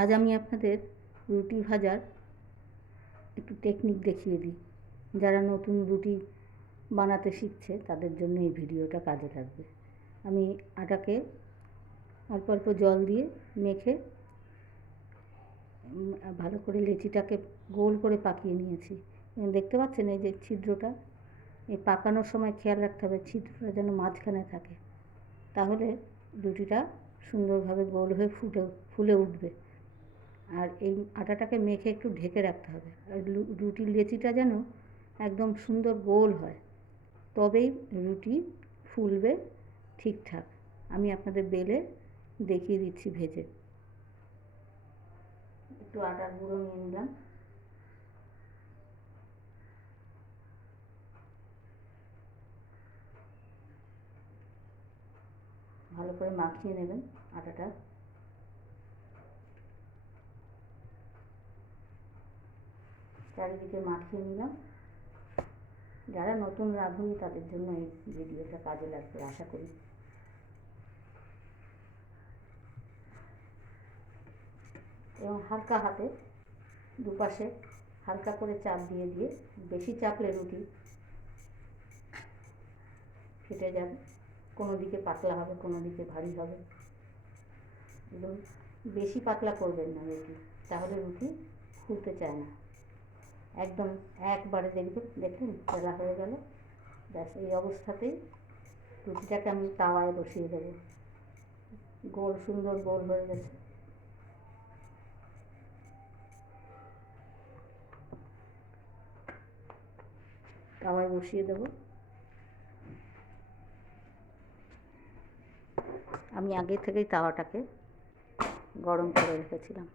আজ আমি আপনাদের রুটি ভাজার একটু টেকনিক দেখিয়ে দিই। যারা নতুন রুটি বানাতে শিখছে তাদের জন্য এই ভিডিওটা কাজে লাগবে। আমি আটাকে অল্প অল্প জল দিয়ে মেখে ভালো করে লেচিটাকে গোল করে পাকিয়ে নিয়েছি। দেখতে পাচ্ছেন এই যে ছিদ্রটা, এই পাকানোর সময় খেয়াল রাখতে হবে ছিদ্রটা যেন মাঝখানে থাকে, তাহলে রুটিটা সুন্দরভাবে গোল হয়ে ফুলে উঠবে। আর এই আটাটাকে মেখে একটু ঢেকে রাখতে হবে। আর রুটির লেচিটা যেন একদম সুন্দর গোল হয়, তবেই রুটি ফুলবে ঠিকঠাক। আমি আপনাদের বেলে দেখিয়ে দিচ্ছি ভেজে। একটু আটার গুঁড়ো নিয়ে নিলাম, ভালো করে মাখিয়ে নেবেন আটাটা। চারিদিকে মাখিয়ে নিলাম। যারা নতুন রাঁধুনি তাদের জন্য এই ভিডিওটা কাজে লাগবে আশা করি। এবং হালকা হাতে দুপাশে হালকা করে চাপ দিয়ে দিয়ে, বেশি চাপলে রুটি ফেটে যাবে, কোনো দিকে পাতলা হবে কোনো দিকে ভারী হবে। এবং বেশি পাতলা করবেন না রুটি, তাহলে রুটি ফুলতে চায় না। একদম একবারে দেখুন তেলা হয়ে গেল। ব্যাস এই অবস্থাতেই রুটিটাকে আমি তাওয়ায় বসিয়ে দেবো। গোল সুন্দর গোল হয়ে গেছে। তাওয়ায় বসিয়ে দেবো। আমি আগে থেকেই তাওয়াটাকে গরম করে রেখেছিলাম।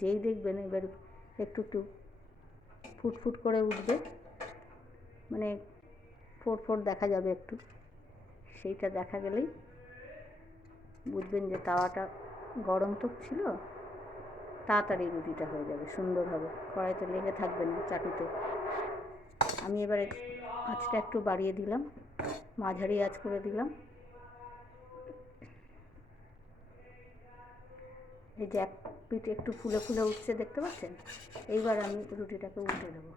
যেই দেখবেন এবার একটু একটু ফুটফুট করে উঠবে, মানে ফোট ফোট দেখা যাবে একটু, সেইটা দেখা গেলেই বুঝবেন যে তাওয়াটা গরম তো ছিল, তাড়াতাড়ি রুটিটা হয়ে যাবে, সুন্দর হবে, কড়াইতে লেগে থাকবে না চাটুতে। আমি এবারে আঁচটা একটু বাড়িয়ে দিলাম, মাঝারি আঁচ করে দিলাম। এই যে এক পিঠ একটু ফুলে ফুলে উঠছে দেখতে পাচ্ছেন। এইবার আমি রুটিটাকে উল্টে দেবো।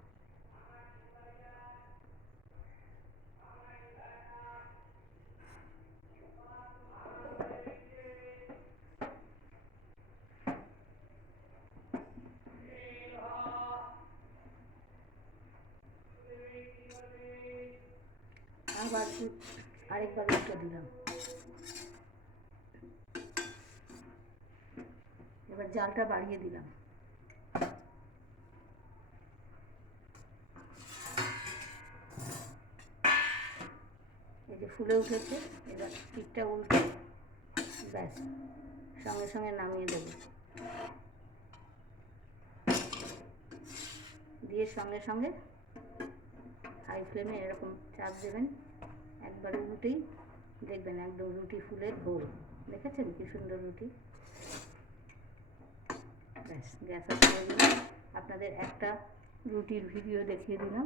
আবার আরেকবার উল্টে দিলাম। এবার জালটা বাড়িয়ে দিলাম। এই যে ফুলে উঠেছে, এবার পিঠটা উল্টে ব্যাস সঙ্গে সঙ্গে নামিয়ে দেব। দিয়ে সঙ্গে সঙ্গে হাই ফ্লেমে এরকম চাপ দেবেন, একবারে উল্টেই দেখবেন একদম রুটি ফুলে গোল। দেখেছেন কি সুন্দর রুটি। ব্যাস গ্যাস অফ করে দিলাম। আপনাদের একটা রুটির ভিডিও দেখিয়ে দিলাম,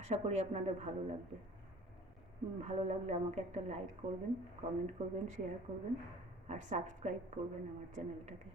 আশা করি আপনাদের ভালো লাগবে। ভালো লাগলে আমাকে একটা লাইক করবেন, কমেন্ট করবেন, শেয়ার করবেন আর সাবস্ক্রাইব করবেন আমার চ্যানেলটাকে।